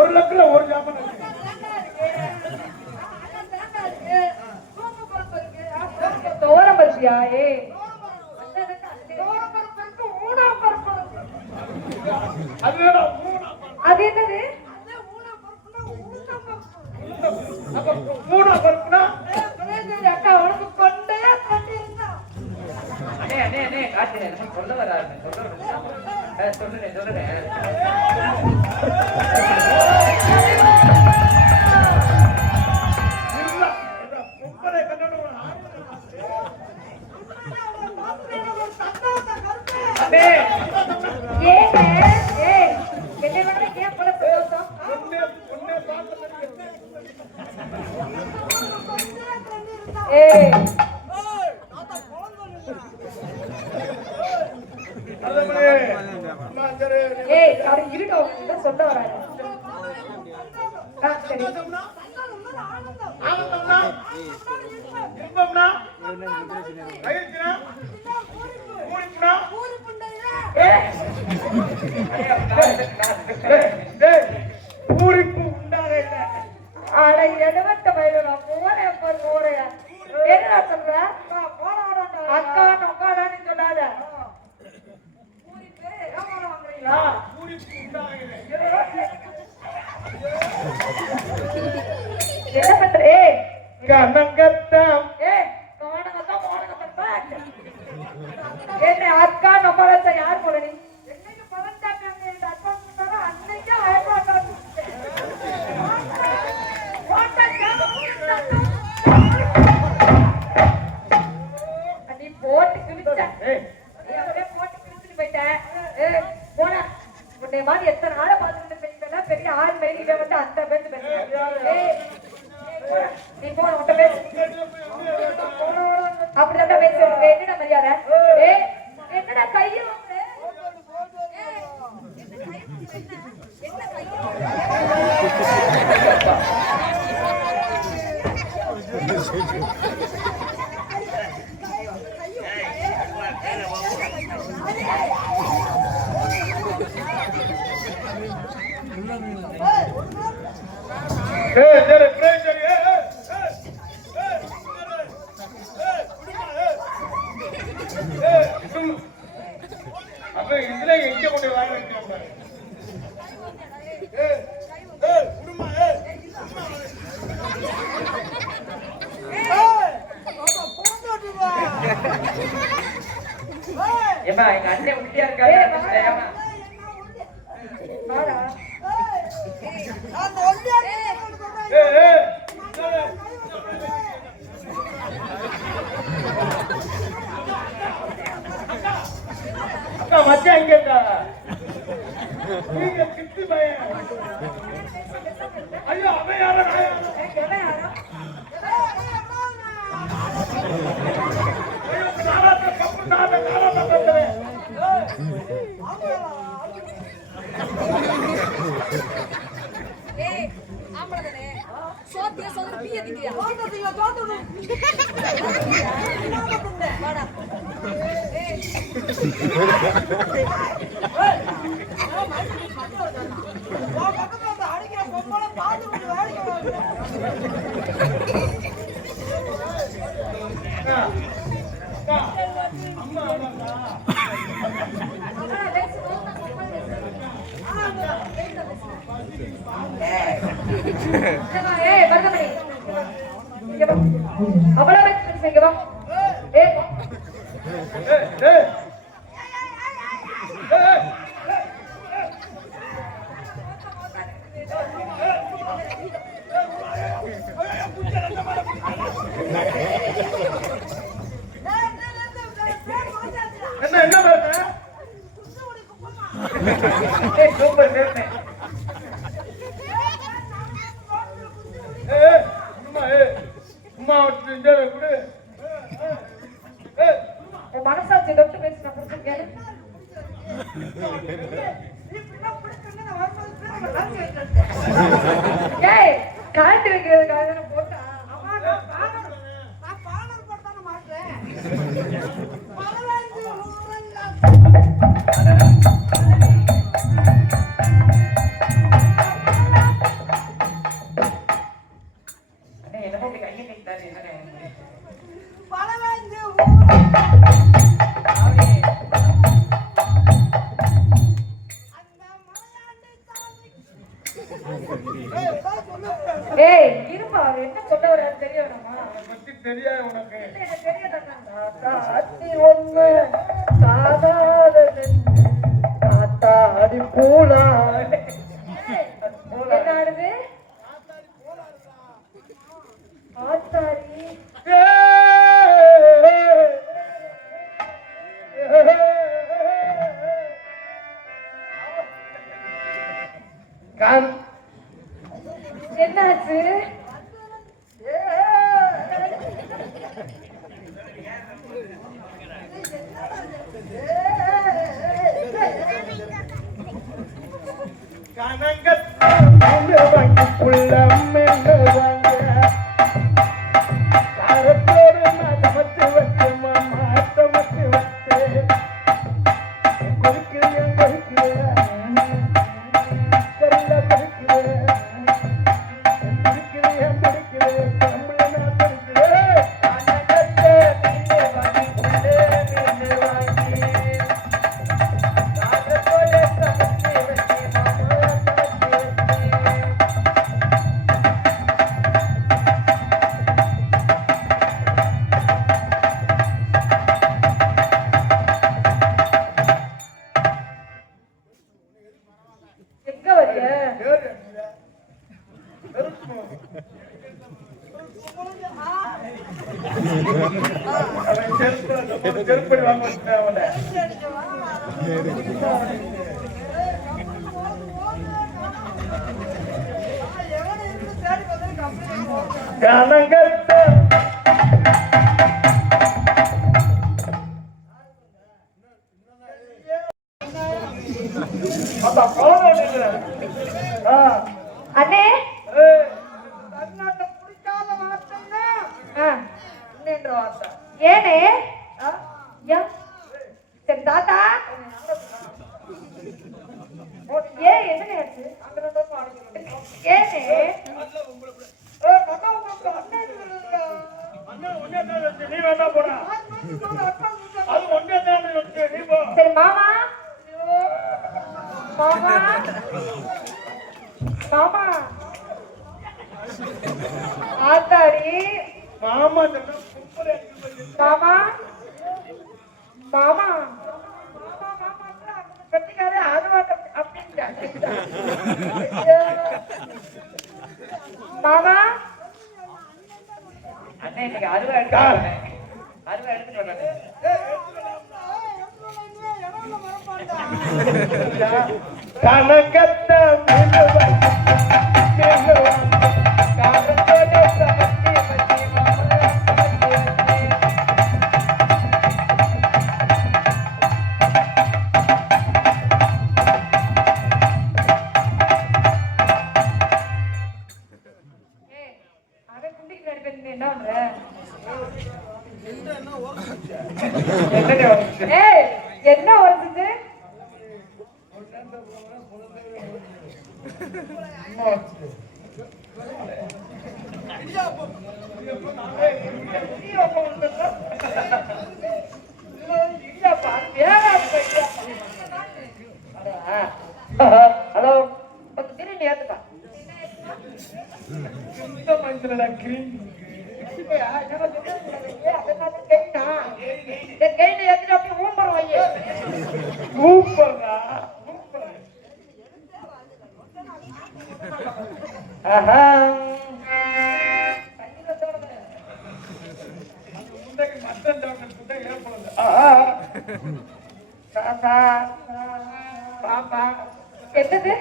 ஒரு லட்சம் ஒரு ஜாமன் தோரம் பருப்பியா? அது என்னது? அக்கா உனக்கு கொண்டே சொல்ல வராது சொல்லுறேன் சொல்ல வராது. பூரிப்பு உண்டாக எழுவட்ட வயது போறையா என்ன சொல்ற? அக்கா நொக்காடான்னு சொல்லாத. என்ன பண்றே? என்ன அக்கா நொக்காட யார் போல? நீ என்னைக்கு பழந்தாங்க அன்னைக்கு நீ போட்டு கிழிச்ச போட்டு கிழிச்சுட்டு போயிட்ட. போன உன்னை மாதிரி எத்தனை நாளை பார்த்துட்டு பேசினா பெரிய ஆள் மாரி இவன் வந்து அந்த பேச்சு பேசுறேன். நீ போன உன்ட்ட பேசு அப்படிதான் பேசுறேன். என்னடா மரியாதை? என்னடா கையை அப்ப இதுல எங்க கொண்டு வாங்க ஏமா எங்க அண்ணன் உட்டியா இருக்காரு. அக்கா மச்சான் எங்க இருக்கா? நீங்க கிட்டு பையன். ஐயோ அவன் யாரா? ஏய் மருதமணி இங்க வா. அவ்வளவு பேச்சு இங்க வா. ஏய் என்ன பாருங்க சூப்பர் பேருமே. உமா விட்டு கொடு. உன் மனசாட்சி தொட்டு பேசி நான் கொடுத்துருக்கேன். ஏய் காட்டு வைக்கிறதுக்காக தானே போட்டா அண்ணே என்னமோ அப்படி கையை நீட்டாரு என்னண்ணே? ஏய் இருப்பா என்ன சொல்ல வர்றாரு தெரிய வேணாமா? பத்தி தெரியாது உனக்கு. எனக்கு தெரியல அத்தி ஒண்ணு சாதாரண காத்தாடி பூலா என்ன ஆடுது ஆத்தாரி கான் என்னாச்சு? எங்க வரிய? செருப்படி வாங்க அவனை. கனங்கத்த அப்பா போன அண்ணே தன்னாட்ட பிடிக்காத வார்த்தைன்னா ஆ, இன்னென்ற வார்த்தை. ஏனே யா சரி தாத்தா ஏன் என்ன ஆச்சு? ஏனே நீ வேண்டாம் போடா. அது ஒன்னே தான் நீ போ. சரி மாமா மாமா மாமா ஆத்தாடி மாமா சொன்னா கும்பல் அடிக்க மாமா மாமா கட்டிக்காரு ஆதவாட்டம் அப்படின்ட்டு மாமா அண்ணே இன்னைக்கு அருவா எடுத்து வரேன். அருவா எடுத்துட்டு வரேன். கனகத்த ஹலோ கொஞ்சம் திரும்பி ஏத்துப்பா என்னது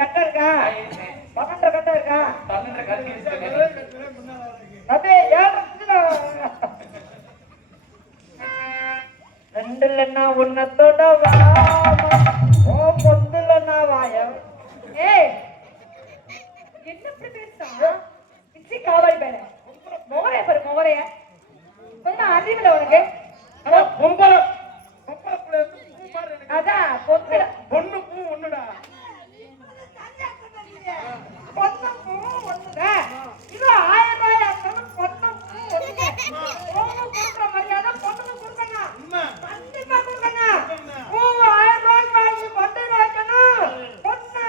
கட்ட இருக்கா 12 கட்ட இருக்கா 12 ரெண்டுலன்னா உன்னத்தோட பொந்துலன்னா வாய ஏய் என்ன பிரதேசா இச்சி காவல் பேர மோகரே பாரு மோகரைய கொஞ்சம் அறிவுல உனக்கு அதான் பொண்ணு பூ ஒண்ணுடா பொண்ணு பூ ஒண்ணுதான் இது 1000 ரூபாய் ஆகணும் பொண்ணு பூ ஒண்ணுங்க பொண்ணு கொடுக்குற மரியாதை பொண்ணுக்கு கொடுக்கணும் கண்டிப்பா கொடுக்கணும் பூ 1000 ரூபாய் வாங்கி பொண்ணு வைக்கணும் பொண்ணு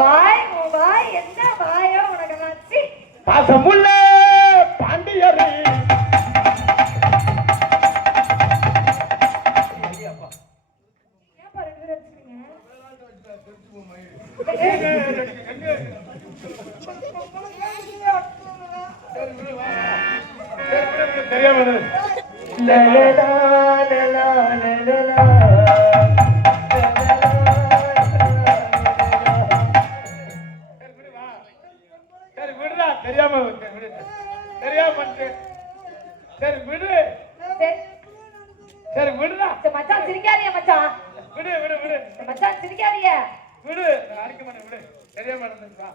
வாய் என்ன வாயோ உனக்கு நாச்சி பாசமுள்ள பாண்டியரை சரி விடுடா மச்சான் சிரிக்காதீங்க மச்சான் விடு விடு விடு மச்சான் சிரிக்காதீங்க விடு அடிக்க மாட்டேன் விடு தெரியாம இருந்துச்சா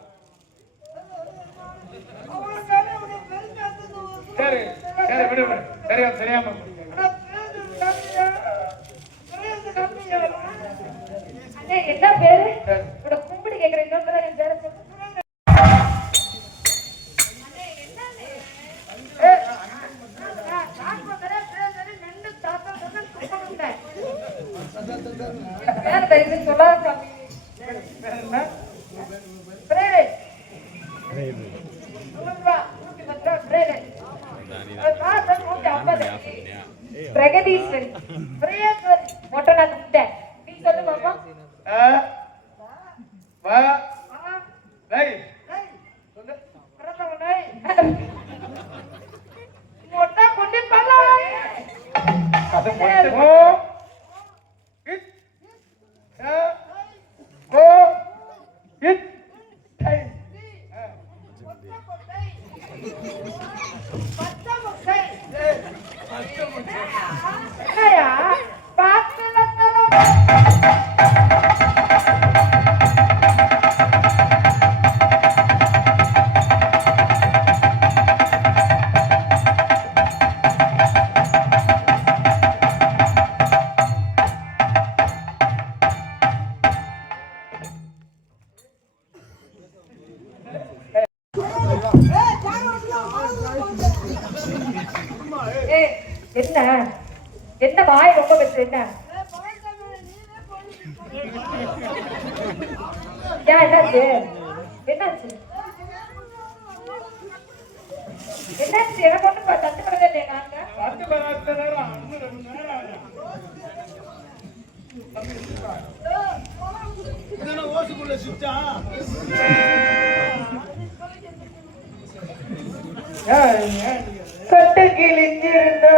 சரி சரி விடு விடு தெரியாம அண்ணே என்ன பேரு உட கும்பிடு கேக்குறேன் இன்னொரு தடவை என் பேரை சொல்லு பேர் தெரிஞ்சு சொல்லாத சாமி பிரகதீஸ்வரி மொட்டை நான் கூப்பிட்டேன் நீ சொல்லு பாப்பா மொட்டை கொண்டு என்ன என்ன வாய் ரொம்ப பெற்று என்ன என்னாச்சு என்னாச்சு என்னாச்சு எனக்கு ஒண்ணு தட்டுப்படவே இல்லையா ஓசுக்குள்ள சுத்தா கட்டு கிழிஞ்சிருந்தா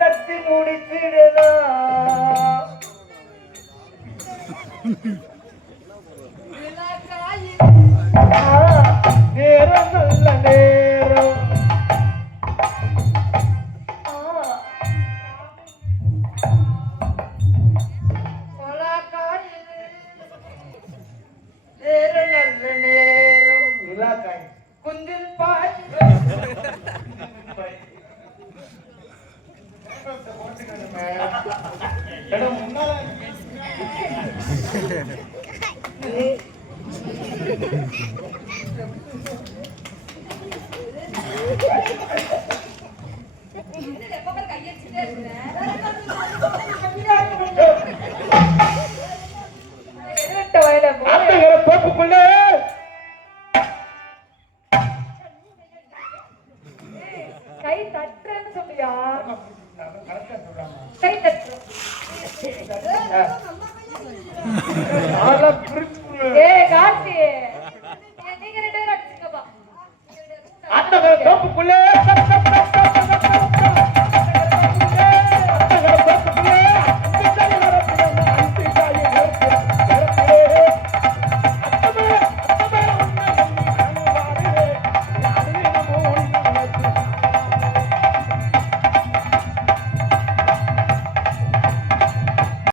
தட்டி முடிச்சிடுதா நேரம் நல்ல நேரம் நேரம் நல்ல நேரம் குஞ்சு பாய் தோப்புக்குள்ளே கை தட்டுறேன்னு சொல்லியா கை தட்டு கார்த்தி நீங்க 2 பேரும் அடிச்சுக்கப்பா அந்த தோப்புக்குள்ளே